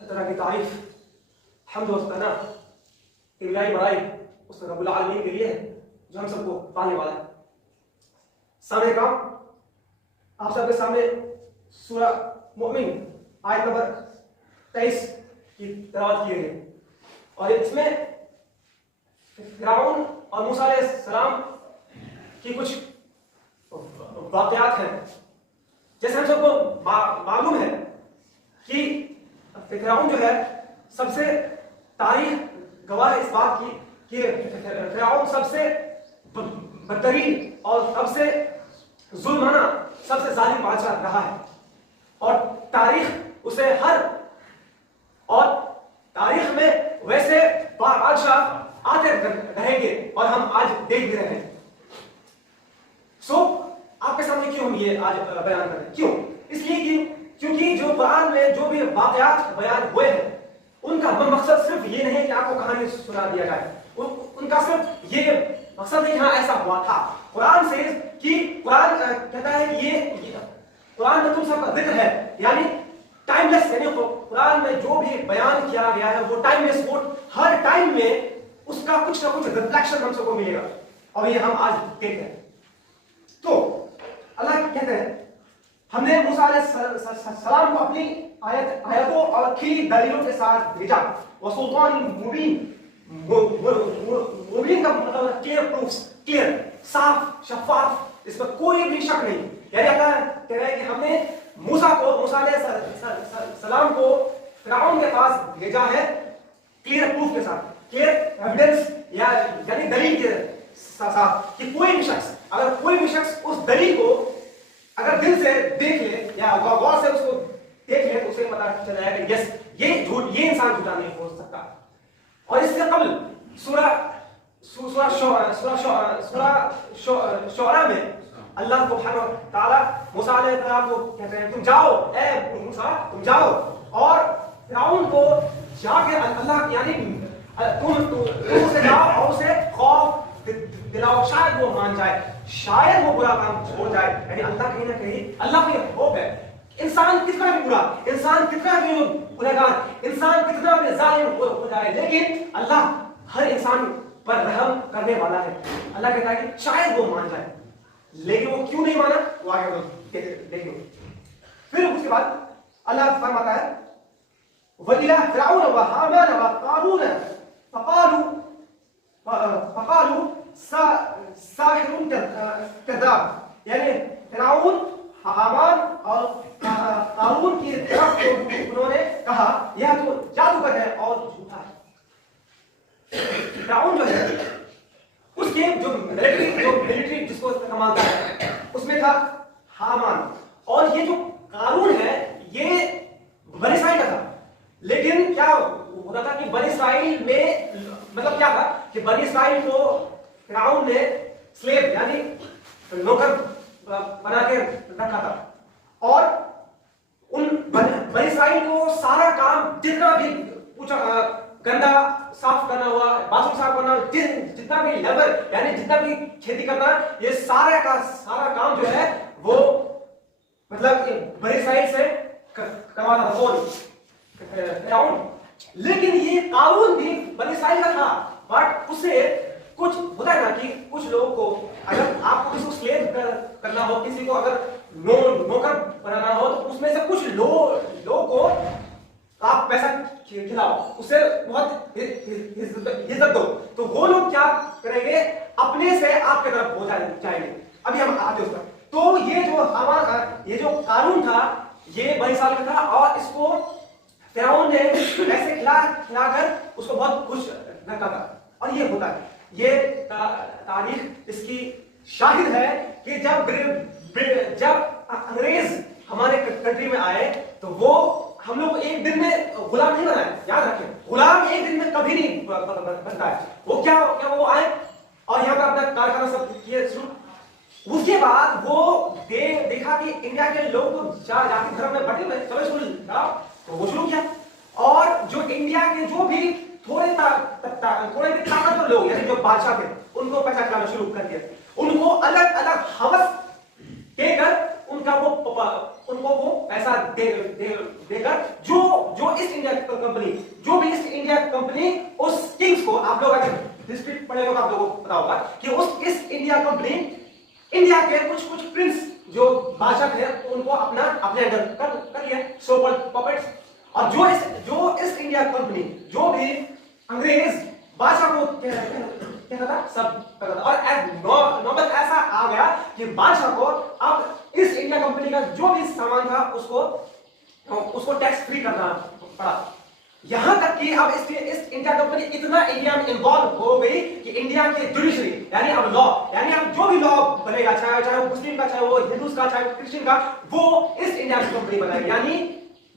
तरह की तारीफ हम्द व सना किबरियाई बड़ाई उस रब्बुल आलमीन के लिए है जो हम सबको पाने वाला है। सामने काम आप सबके सामने सूरा मोमिन आयत नंबर 23 की तिलावत की गई और इसमें फिरौन और मूसा अलैहिस्सलाम की कुछ वाक़यात हैं। जैसे हम सबको मालूम है कि फिरौन जो है सबसे तारीख गवाह है इस बात की कि फिरौन सबसे बदतरीन और सबसे जुल्माना सबसे जालिम बादशाह रहा है और तारीख उसे और तारीख में वैसे बादशाह आते रहेंगे और हम आज देख भी रहे हैं। आपके सामने क्यों हम ये आज बयान कर रहे हैं? क्यों? इसलिए कि क्योंकि जो कुरान में जो भी वाक़यात बयान हुए हैं उनका मकसद सिर्फ ये नहीं कि आपको कहानी सुना दिया जाए, उनका सिर्फ ये मकसद नहीं हाँ ऐसा हुआ था। कुरान से कि कुरान कहता है कि ये कुरान में तुम सबका जिक्र है यानी टाइमलेस, यानी कुरान में जो भी बयान किया गया है वो टाइमलेस, वो हर टाइम में उसका कुछ ना कुछ रिफ्लेक्शन हम सबको मिलेगा और ये हम आज देखते हैं। तो अल्लाह कहते हैं हमने मूसा अलैहिस्सलाम को अपनी आयतों और खिली दलीलों के साथ भेजा और सुल्तान मुबीन का मतलब क्लियर प्रूफ्स, क्लियर साफ शफाफ, इसमें कोई भी शक नहीं। यानी अल्लाह कह रहा है कि हमने मूसा अलैहिस्सलाम को फिरौन के पास भेजा है क्लियर प्रूफ के साथ, क्लियर एविडेंस यानी दलील के साथ कि कोई भी शख्स उस दलील को अगर दिल से देख ले या गौर से उसको देख ले तो उसे पता चल जाएगा कि यस ये इंसान झूठा नहीं हो सकता। और इससे कबल सूरा शुअरा में अल्लाह सुब्हानहू व तआला मूसा अलैहिस्सलाम को कहते हैं तुम जाओ, ए मूसा तुम जाओ और फिरौन को जाके अल्लाह यानी तुम उसे जाओ और उसे खौफ दिलाओ, शायद वो मान जाए, शायद वो बुरा काम छोड़ जाए। यानी अल्लाह कहीं ना कहीं अल्लाह की होप है। इंसान कितना भी बुरा, इंसान कितना भी गुनहगार, इंसान कितना भी जालिम हो जाए, लेकिन अल्लाह हर इंसान पर रहम करने वाला है। अल्लाह कहता है कि शायद वो मान जाए, लेकिन वो क्यों नहीं माना वो आगे देखो। फिर उसके बाद अल्लाह फरमाता है वलिला फिरऔन व हामान व कारून फकालू साहिरुन कज़ाब, यानी फिरऔन, हामान और कारून की तरफ उन्होंने कहा यह तो जादूगर है और झूठा है। फिरऔन जो है उसके जो मिलिट्री जिसको कमाता है उसमें था हामान, और ये जो कारून है ये बनी इसराइल का था। लेकिन क्या होता था कि बनी इसराइल में मतलब क्या था कि बनी इसराइल को फिरौन ने स्लेव यानी नौकर बना के रखा था और उन बनी इसराइल को सारा काम जितना भी गंदा साफ करना हुआ, बाथरूम साफ करना, जितना भी लेबर यानी जितना भी खेती करना, ये सारा काम जो है वो मतलब बनी इसराइल से करवाता था फिरौन। लेकिन ये कारून भी बनी इसराइल का था, बट उसे कुछ होता है ना कि कुछ लोगों को अगर आपको किसी को स्लेव करना हो, किसी को अगर नौकर बनाना हो, तो उसमें से कुछ लोगों को आप पैसा खिलाओ, उसे बहुत इज्जत दो, तो वो लोग क्या करेंगे अपने से आपके तरफ हो जाएंगे। अभी हम आते उस पर। तो ये जो कानून था ये बनी इसराइल का था और इसको फिरौन ने ऐसे खिलाकर उसको बहुत खुश रखा था। और ये होता है, ये तारीख इसकी शाहिद है कि जब अंग्रेज हमारे कंट्री में आए तो वो हम लोग एक दिन में गुलाम नहीं बनाए, याद रखें, गुलाम एक दिन में कभी नहीं बनता है। वो क्या क्या वो आए और यहाँ पर अपना कारखाना सब किए शुरू। उसके बाद वो देखा कि इंडिया के लोग तो जाति धर्म में बटे हुए, चलो शुरू कराओ, तो वो शुरू किया। और जो इंडिया के जो भी थोड़े भी ताकतवर लोग, यानी जो बादशाह थे, उनको पैसा खिलाना शुरू कर दिया। उनको अलग अलग हवस देकर उनको वो पैसा देकर जो ईस्ट इंडिया कंपनी, जो भी ईस्ट इंडिया कंपनी उस किंग्स को, आप लोग अगर हिस्ट्री पढ़े हो तो आप लोगों को पता होगा कि उस ईस्ट इंडिया कंपनी इंडिया के कुछ प्रिंस जो बादशाह थे उनको अपने अंडर कर लिया, सो कॉल्ड पपेट्स। और जो ईस्ट इंडिया कंपनी जो भी अंग्रेज बादशाह को कहता था सब करता था। और नौबत ऐसा आ गया कि बादशाह को अब ईस्ट इंडिया कंपनी का जो भी सामान था उसको टैक्स फ्री करना पड़ा। यहां तक कि अब ईस्ट इंडिया कंपनी इतना इंडिया में इन्वॉल्व हो गई कि इंडिया के जुडिशरी, यानी अब लॉ, यानी अब जो भी लॉ बनेगा, चाहे वो मुस्लिम का, चाहे वो हिंदू का, चाहे वो क्रिश्चियन का, वो ईस्ट इंडिया कंपनी बनाएगी, यानी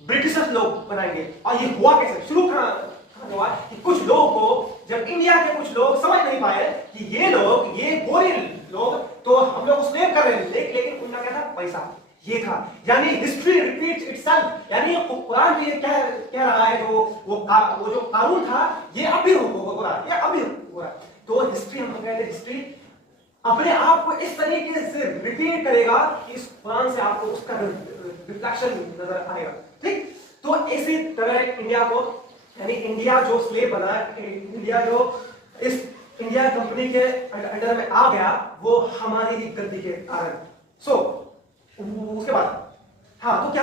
ब्रिटिशर्स लोग बनाएंगे। और ये हुआ कैसे, शुरू कहां हुआ कि कुछ लोगों को, जब इंडिया के कुछ लोग समझ नहीं पाए कि ये लोग, ये गोरे लोग तो हम लोग स्लेव कर रहे हैं, लेकिन उनका क्या था, पैसा, ये था। यानी हिस्ट्री रिपीट्स इटसेल्फ, यानी कुरान भी ये कह रहा है, वो जो कानून था ये अभी हो रहा है, ये अभी हो रहा है। तो हिस्ट्री, हम कहते हैं हिस्ट्री अपने आप को इस तरीके से रिपीट करेगा कि इस कुरान से आपको उसका रिफ्लेक्शन नजर आएगा, ठीक। तो इसी तरह इंडिया को, यानी इंडिया जो स्लेव बना, इंडिया जो इस इंडिया कंपनी के अंडर में आ गया, वो हमारी ही गलती के कारण। सो उसके बाद हाँ, तो क्या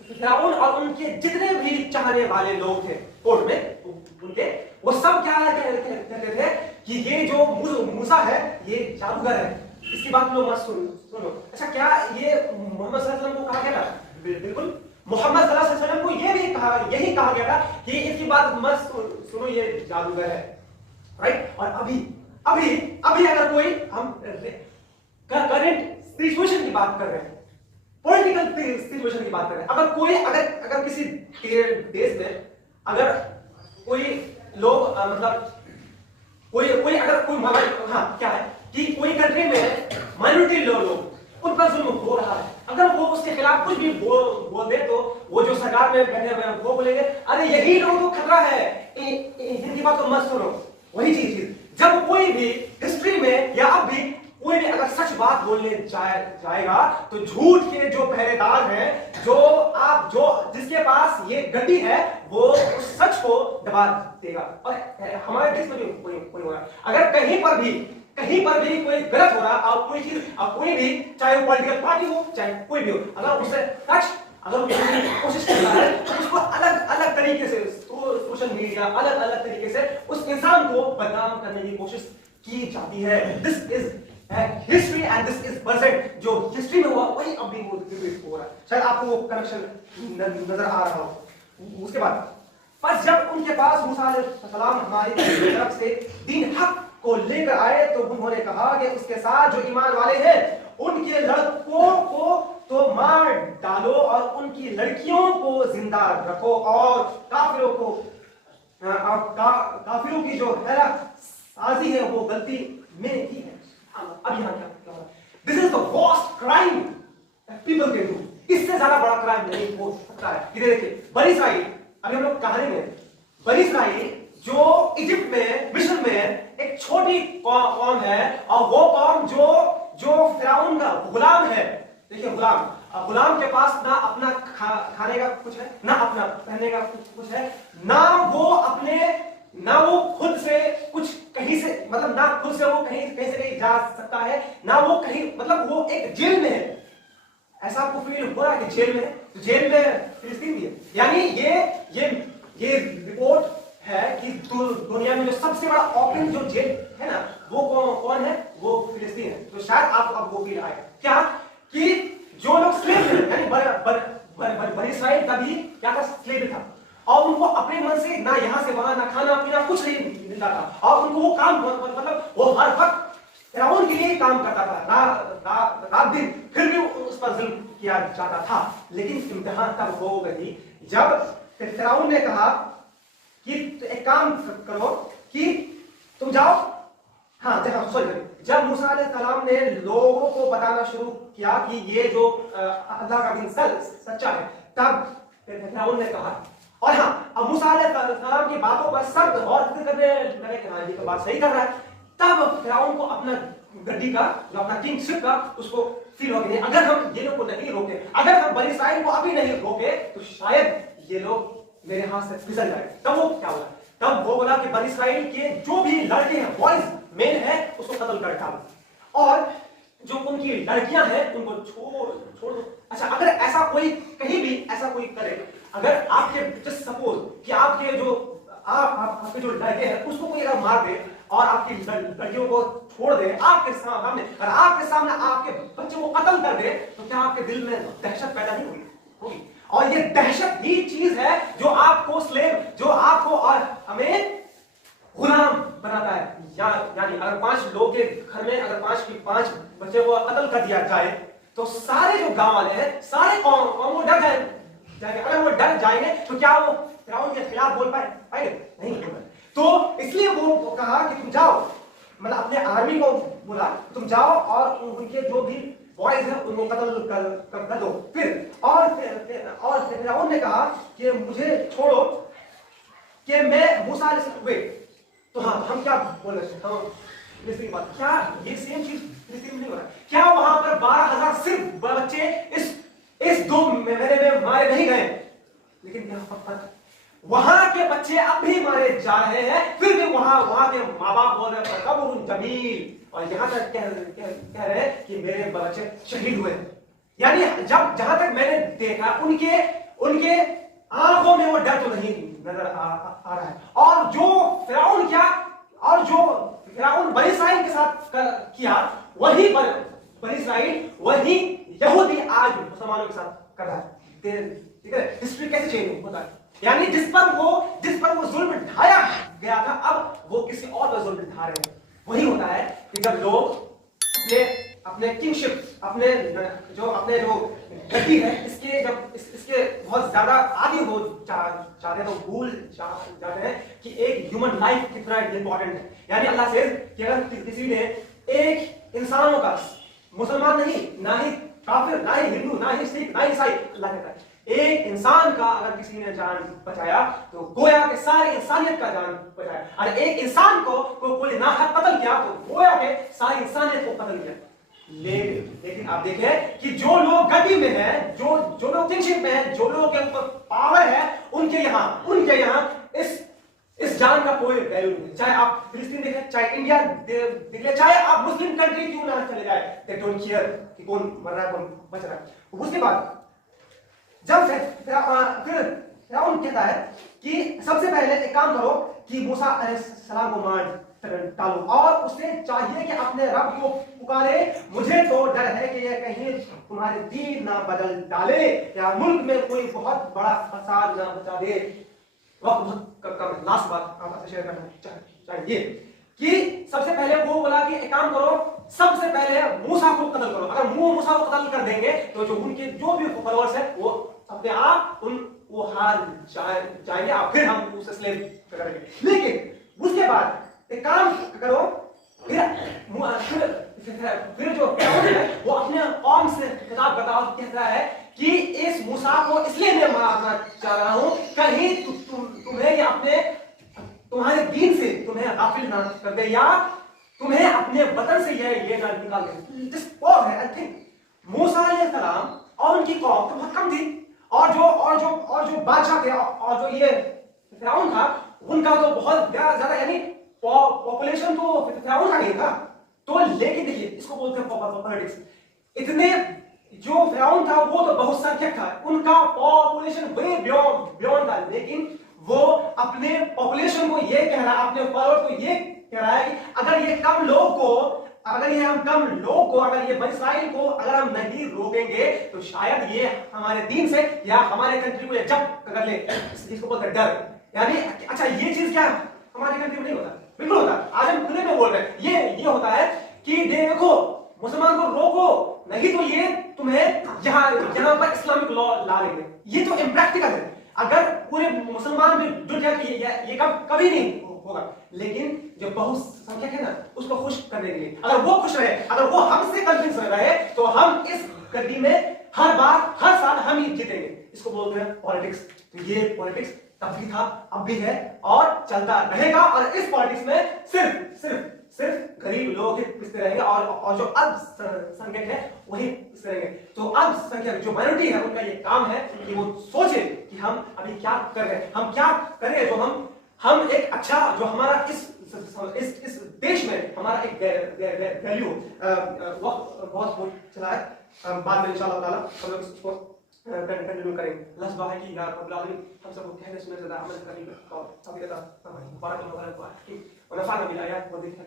फिरौन और उनके जितने भी चाहने वाले लोग थे कोर्ट में, उनके वो सब क्या कहते थे कि ये जो मूसा है ये जादूगर है, इसकी बात लोग मत सुनो। अच्छा, क्या ये मोहम्मद सल्लल्लाहु अलैहि वसल्लम को कहा गया था? बिल्कुल, मोहम्मद सल्लल्लाहु अलैहि वसल्लम को यही कहा गया था कि इसकी बात मत सुनो, ये जादूगर है, राइट। और अभी अगर कोई, हम करंट सिचुएशन की बात कर रहे हैं, पॉलिटिकल सिचुएशन की बात कर रहे हैं, अगर किसी देश में अगर कोई लोग मतलब कोई अगर कोई हाँ क्या है कि कोई कंट्री में माइनॉरिटी लोग उन पर जुल्म हो रहा है, अगर वो उसके खिलाफ कुछ भी बोल दे तो वो जो सरकार में बैठे हुए हैं वो बोलेंगे अरे यही लोगों को खतरा है, इनकी बात तो मत सुनो। वही चीज जब कोई भी हिस्ट्री में या अब भी कोई भी अगर सच बात बोलने जाएगा तो झूठ के जो पहरेदार हैं, जो जिसके पास ये गड्डी है, वो उस सच को दबा देगा। और हमारे देश में भी कोई हो रहा है, अगर कहीं पर भी कोई गलत हो रहा है और कोई चीज, कोई भी, चाहे वो पॉलिटिकल पार्टी हो चाहे कोई भी हो, अगर उससे कोशिश कर रहा है तो उसको अलग तरीके से सोशल मीडिया अलग तरीके से उस इंसान को बदनाम करने की कोशिश की जाती है। This is history and this is present. जो हिस्ट्री में हुआ वही अब भी हो रहा है। शायद आपको वो कनेक्शन नजर आ रहा हो। उसके बाद बस जब उनके पास मूसा अलैहिस्सलाम हमारी तरफ से दीन हक को लेकर आए तो उन्होंने कहा कि उसके साथ जो ईमान वाले हैं उनके लड़कों को तो मार डालो और उनकी लड़कियों को जिंदा रखो और काफिरों की जो है साजी है वो गलती में ही है। अब यहाँ क्या, this is the worst crime people can do. इससे ज्यादा बड़ा क्राइम नहीं हो सकता है। इधर देखिए, बनी इसराइल, अभी हम लोग कहानी में, बनी इसराइल जो इजिप्ट में, मिस्र में एक छोटी कौम है और वो कौम जो फिरौन का गुलाम है। देखिए, गुलाम के पास ना अपना खाने का कुछ है, ना अपना पहनने का कुछ है, ना वो खुद से कुछ कहीं से, मतलब ना खुद से वो कहीं से कहीं जा सकता है, ना वो कहीं, मतलब वो एक जेल में है। ऐसा आपको फील हो रहा है कि जेल में है, तो जेल में फिलिस्तीन भी है। यानी ये रिपोर्ट है कि दुनिया में जो सबसे बड़ा ओपन जो जेल है ना, वो कौन है? वो फिलिस्तीन है। तो शायद आप वो फील आए क्या कि जो लोग स्लेव थे, यानी बनी इसराइल तभी क्या था, स्लेव था, और उनको अपने मन से ना यहाँ से वहां, ना खाना पीना कुछ नहीं मिलता था, और उनको वो काम, मतलब वो हर वक्त फिरौन के लिए काम करता था, रात दिन, फिर भी उस पर जुल्म किया जाता था। लेकिन इम्तिहान तब हो गई जब फिरौन ने कहा कि एक काम करो कि तुम जाओ, जब मूसा अलैहिस्सलाम ने लोगों को बताना शुरू किया कि ये जो अल्लाह का दिन सच्चा है, तब फिरौन ने कहा, और हाँ, अब मूसा अलैहिस्सलाम की बातों पर सब गौर करने लगे कि हाँ, ये तो बात सही कर रहा है। तब फिरौन को अपना गड्डी का, जो अपना किंगशिप का, उसको फील हो गया, अगर हम ये लोग को नहीं रोके, अगर हम बनी इस्राइल को अभी नहीं रोके, तो शायद ये लोग मेरे हाथ से फिसल जाए। तब वो क्या बोला? तब वो बोला कि बनी इस्राइल के जो भी लड़के हैं, बॉयज मेन है, उसको कत्ल कर डालो, और जो उनकी लड़कियां हैं उनको छोड़ दो। अच्छा, अगर ऐसा कोई कहीं भी ऐसा कोई करे, अगर आपके जस्ट सपोज कि आपके जो आपके जो लड़के हैं उसको कोई अगर मार दे और आपकी लड़कियों को छोड़ दे आपके सामने, और आपके सामने आपके बच्चों को कत्ल कर दे, तो क्या आपके दिल में दहशत पैदा नहीं होगी? और ये दहशत ही चीज है जो आपको स्लेव, जो आपको और हमें गुलाम बनाता है। यानी अगर 5 लोग के घर में अगर 5 बच्चे को कत्ल कर दिया जाए, तो सारे जो गांव वाले हैं, सारे कौम वो डर जाएंगे। अगर वो डर जाएंगे तो क्या वो फिरौन के खिलाफ बोल पाएंगे? नहीं बोल पाएंगे। तो इसलिए वो कहा कि तुम जाओ, मतलब अपने आर्मी को बोला तुम जाओ और उनके जो भी बॉयज हैं उनको कत्ल कर दो। फिर फिरौन ने कहा कि मुझे छोड़ो कि मैं मूसा तो हाँ, हम क्या बोल रहे हैं, हम बात क्या ये सेम चीज फिलिस्तीन में नहीं हो रहा? क्या वहां पर 12,000 सिर्फ बच्चे इस 2 महीने में मारे नहीं गए? लेकिन क्या वहां के बच्चे अब भी मारे जा रहे हैं, फिर भी वहां के माँ बाप बोल रहे हैं कब्र जमील, और यहां तक कह रहे हैं कि मेरे बच्चे शहीद हुए। यानी जहां तक मैंने देखा उनके आंखों में वो डर तो नहीं नजर आ रहा है। और जो फिरौन बनी इस्राइल के साथ किया, वही बनी इस्राइल, वही यहूदी आज मुसलमानों के साथ कर रहा है। हिस्ट्री कैसे चेंज होता है? यानी जिस पर वो जुल्म ढाया गया था, अब वो किसी और पर जुल्म ढा रहे हैं। वही होता है कि जब लोग अपने किंगशिप, अपने जो गति है, इसके बहुत ज्यादा आदी हो जाते हैं, तो भूल जाते हैं कि एक ह्यूमन लाइफ कितना इंपॉर्टेंट है। यानी अल्लाह से कि अगर किसी ने एक इंसानों का, मुसलमान नहीं, ना ही काफिर, ना ही हिंदू, ना ही सिख, ना ही ईसाई, अल्लाह कहता है एक इंसान का अगर किसी ने जान बचाया तो गोया के सारी इंसानियत का जान बचाया, और एक इंसान को कोई नाहक कत्ल किया तो गोया के सारी इंसानियत को कत्ल किया। लेकिन आप देखें कि जो लोग गति में हैं, जो लोग किंगशिप में हैं, जो लोगों के ऊपर पावर है, उनके यहाँ इस जान का कोई वैल्यू नहीं। चाहे आप फिलिस्तीन देखें, चाहे इंडिया देखें, चाहे आप मुस्लिम कंट्री क्यों ना चले जाए, दे डोंट केयर कि कौन मर रहा है कौन बच रहा है। उसके बाद जब फिर फिरौन कहता है कि सबसे पहले एक काम करो कि मूसा अलैहिस्सलाम को मार डालो, और उसे चाहिए कि अपने रब को पुकारे। मुझे तो डर है कि ये कहीं तुम्हारे दीन ना बदल डाले या मुल्क में कोई बहुत बड़ा फसाद ना मचा दे। वक्त बहुत कम, लास्ट बात आपसे शेयर करना चाहिए कि सबसे पहले वो बोला कि एक काम करो, सबसे पहले मूसा को कत्ल करो। अगर मूसा को कत्ल कर देंगे तो जो उनके जो भी फॉलोअर्स है वो अपने आप वो हार जाएंगे, और फिर हम उसे स्लेव करेंगे। लेकिन उसके बाद एक काम करो, फिर जो है वो अपने कौम से खिताब कहता है कि इस मूसा को इसलिए मैं मारना चाह रहा हूं, कहीं तुम्हें ये तुम्हारे दीन से तुम्हें गाफिल ना कर दे, या तुम्हें अपने वतन से ये ना निकाल दे। जिस पॉज है, आई थिंक मूसा अलैहिस्सलाम और उनकी कौम तो बहुत कम थी, और जो बादशाह थे और जो ये फिरौन था, उनका तो बहुत ज्यादा, यानी पॉपुलेशन तो फिरौन का नहीं था। तो लेकिन देखिए, इसको बोलते हैं पॉलिटिक्स। इतने जो फिरौन था वो तो बहुसंख्यक था, उनका पॉपुलेशन वे बियॉन्ड था, लेकिन वो अपने पॉपुलेशन को ये कह रहा है, अपने फॉलोअर्स को ये कह रहा है कि अगर ये कम लोग को, अगर ये बनी इस्राइल को अगर हम नहीं रोकेंगे तो शायद ये हमारे दीन से या हमारे कंट्री को जब्त कर ले। इसको बोलते हैं डर। यानी अच्छा, ये चीज क्या हमारी कंट्री में नहीं होता? बिल्कुल होता। आज हम खुले में बोल रहे हैं, ये होता है कि देखो मुसलमान को रोको, नहीं तो ये तुम्हें यहाँ पर इस्लामिक लॉ ला देंगे। ये तो इम्प्रैक्टिकल है। अगर पूरे मुसलमान भी जुट जाए तो ये कभी नहीं होगा। लेकिन जो बहुसंख्यक है ना, उसको खुश करने के लिए, अगर वो खुश रहे, अगर वो हमसे कन्विंस रहे, तो हम इस गड्डी में हर बार हर साल हम ही जीतेंगे। इसको बोलते हैं पॉलिटिक्स। तो ये पॉलिटिक्स तब भी था, अब भी है और चलता रहेगा। और इस पॉलिटिक्स में सिर्फ गरीब लोग ही पिसते रहेंगे और जो अल्पसंख्यक है वही पिसते रहेंगे। तो अल्पसंख्यक जो माइनॉरिटी है, उनका ये काम है कि वो सोचे कि हम अभी क्या कर रहे हैं, हम क्या करें जो हम एक अच्छा, जो हमारा इस देश में हमारा एक वैल्यू बहुत चला है। बाद में इंशाअल्लाह ताला हम लोग इसको कंटिन्यू करेंगे। अल्लाह दुआ है कि या रब्बुल आलमीन हम सबको कहने सुनने से ज्यादा अमल करने की तौफीक अता फरमाए। बारक अल्लाहु लना व लकुम व नफ़अना बिल आयात व ज़िक्र